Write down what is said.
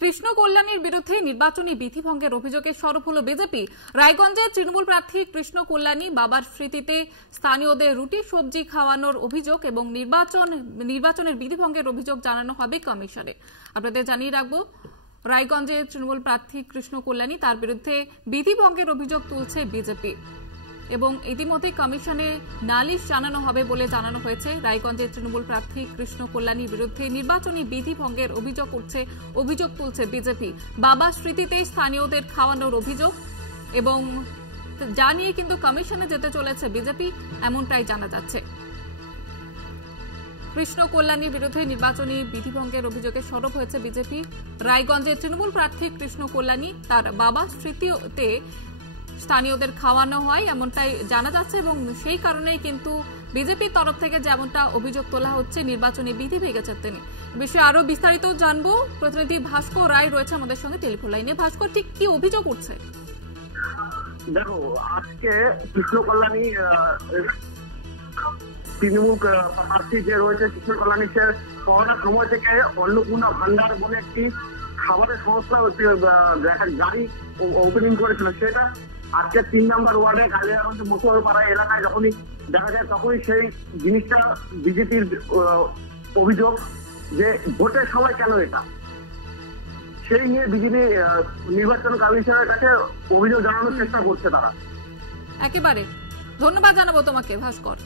কৃষ্ণ কল্যাণীর বিরুদ্ধে নির্বাচনী বিধিভঙ্গের অভিযোগে সরব হল বিজেপি। রায়গঞ্জে তৃণমূল প্রার্থী কৃষ্ণ কল্যাণী বাবার স্মৃতিতে স্থানীয়দের রুটি সবজি খাওয়ানোর অভিযোগ এবং নির্বাচনের বিধিভঙ্গের অভিযোগ জানানো হবে কমিশনে। আপনাদের জানিয়ে রাখবো, রায়গঞ্জে তৃণমূল প্রার্থী কৃষ্ণ কল্যাণী তার বিরুদ্ধে বিধিভঙ্গের অভিযোগ তুলছে বিজেপি এবং ইতিমধ্যে কমিশনে নালিশ জানানো হবে বলে জানানো হয়েছে। রায়গঞ্জের তৃণমূল প্রার্থী কৃষ্ণ কল্যাণীর বিরুদ্ধে নির্বাচনী বিধিভঙ্গের অভিযোগ তুলছে বিজেপি। বাবা স্মৃতিতে স্থানীয়দের খাওয়ানোর অভিযোগ এবং যা নিয়ে কিন্তু কমিশনে যেতে চলেছে বিজেপি, এমনটাই জানা যাচ্ছে। কৃষ্ণ কল্যাণীর বিরুদ্ধে নির্বাচনী বিধিভঙ্গের অভিযোগে সরব হয়েছে বিজেপি। রায়গঞ্জের তৃণমূল প্রার্থী কৃষ্ণ কল্যাণী তার বাবা স্মৃতিতে স্থানীয়দের খাওয়ানো হয় এমনটাই জানা যাচ্ছে এবং সেই কারণেই কিন্তু বিজেপির তরফ থেকে যেমনটা অভিযোগ তোলা হচ্ছে নির্বাচনী বিধি ভেঙেছেন তিনি। বিষয়ে আরো বিস্তারিত জানবো, প্রতিনিধি ভাস্কর রায় রয়েছে আমাদের সঙ্গে টেলিফোন লাইনে। ভাস্কর, ঠিক কি অভিযোগ উঠছে? দেখো, আজকে কৃষ্ণ কল্যাণী তৃণমূল প্রার্থী যে রয়েছে কৃষ্ণ কল্যাণী, সে করোনার সময় থেকে অন্নপূর্ণা ভান্ডার বলে একটি খাবারের সংস্থা গাড়ি ওপেনিং করেছিল। সেটা আজকে 3 নম্বর ওয়ার্ডে কালিয়াগঞ্জ মসুয়ারপাড়া এলাকায় যখনই দেখা যায় তখনই সেই জিনিসটা বিজেপির অভিযোগ যে ভোটের সময় কেন এটা, সেই নিয়ে বিজেপি নির্বাচন কমিশনের কাছে অভিযোগ জানানোর চেষ্টা করছে তারা। একেবারে ধন্যবাদ জানাবো তোমাকে ভাস্কর।